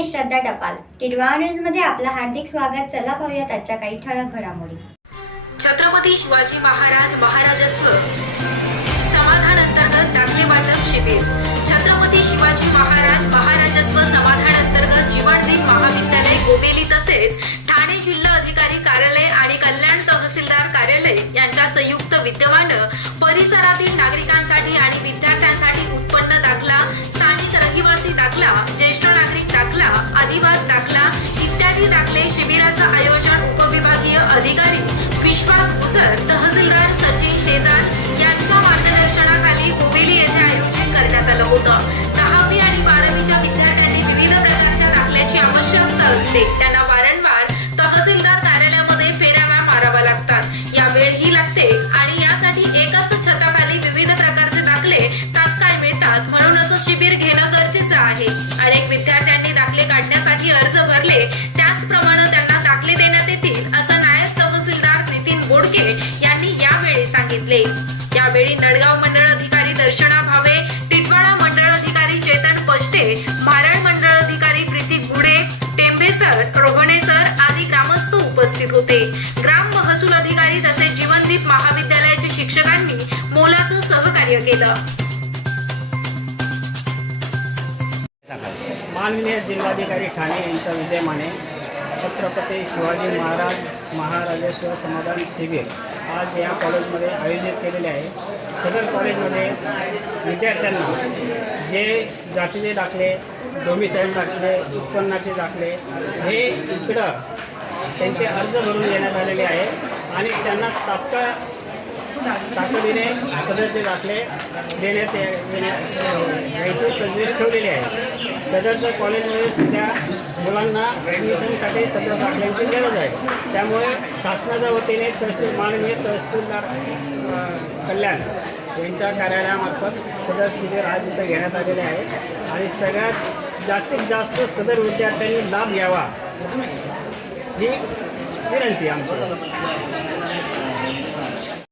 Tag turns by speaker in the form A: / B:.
A: मी श्रद्धा टपाल. टिडवा न्यूजमध्ये आपलं हार्दिक स्वागत. चला पाहूयात आजच्या काही ठळक घडामोडी.
B: छत्रपती शिवाजी महाराज महाराजस्व. समाधान अंतर्गत दाखले वाटप शिबिर. छत्रपती शिवाजी महाराज महाराजस्व समाधान अंतर्गत जीवन दिन महाविद्यालय गोवेली तसेच ठाणे जिल्हा अधिकारी कार्यालय आणि कल्याण तहसीलदार कार्यालय यांच्या संयुक्त विद्यमानं परिसरातील नागरिकांसाठी आणि विद्यार्थ्यांसाठी उत्पन्न दाखला स्थानिक रहिवासी दाखला ज्येष्ठ टाकले शिबिराचं आयोजन उपविभागीय अधिकारी विश्वास गुजर तहसीलदार सचिन शेजाल यांच्या मार्गदर्शनाखाली गोवेली येथे आयोजित करण्यात आलं होतं. दहावी आणि बारावीच्या विद्यार्थ्यांनी विविध प्रकारच्या दाखल्याची आवश्यकता असते. त्यांना वारंवार तहसीलदार कार्यालयामध्ये फेराव्या माराव्या लागतात. या वेळही लागते आणि यासाठी एकाच छताखाली विविध प्रकारचे दाखले तात्काळ मिळतात म्हणून असं शिबिर घेणं गरजेचं आहे. अनेक विद्यार्थ्यांनी दाखले काढण्यासाठी अर्ज नितीन यांनी यावेळी सांगितले. यावेळी नडगाव मंडळ अधिकारी दर्शना भावे टिटवाळा मंडळ अधिकारी चेतन पष्टे मारळ मंडळ अधिकारी प्रीती गुडे टेंभेसर सर रोहणे सर आदी ग्रामस्थ उपस्थित होते. ग्राम महसूल अधिकारी तसेच जीवनदीप महाविद्यालयाच्या शिक्षकांनी मोलाचं सहकार्य केलं.
C: माननीय जिल्हाधिकारी ठाणे यांच्या विद्यमाने छत्रपती शिवाजी महाराज महाराजेश्वर समाधान शिबिर आज या कॉलेजमध्ये आयोजित केलेले आहे. सदर कॉलेजमध्ये विद्यार्थ्यांना जे जातीचे दाखले डोमिसाईल दाखले उत्पन्नाचे दाखले हे इकडं त्यांचे अर्ज भरून देण्यात आलेले आहे आणि त्यांना तात्काळ तातडीने सदरचे दाखले देण्यात या- देण्यात तजवीज ठेवलेली आहे. सदरच्या कॉलेजमध्ये सध्या मुलांना ॲडमिशनसाठी सदर दाखल्यांची गरज आहे. त्यामुळे शासनाच्या वतीने तहसील माननीय तहसीलदार कल्याण यांच्या कार्यालयामार्फत सदर शिबिर आज इथं घेण्यात आलेले आहे. आणि सगळ्यात जास्तीत जास्त सदर विद्यार्थ्यांनी लाभ घ्यावा ही विनंती आमची.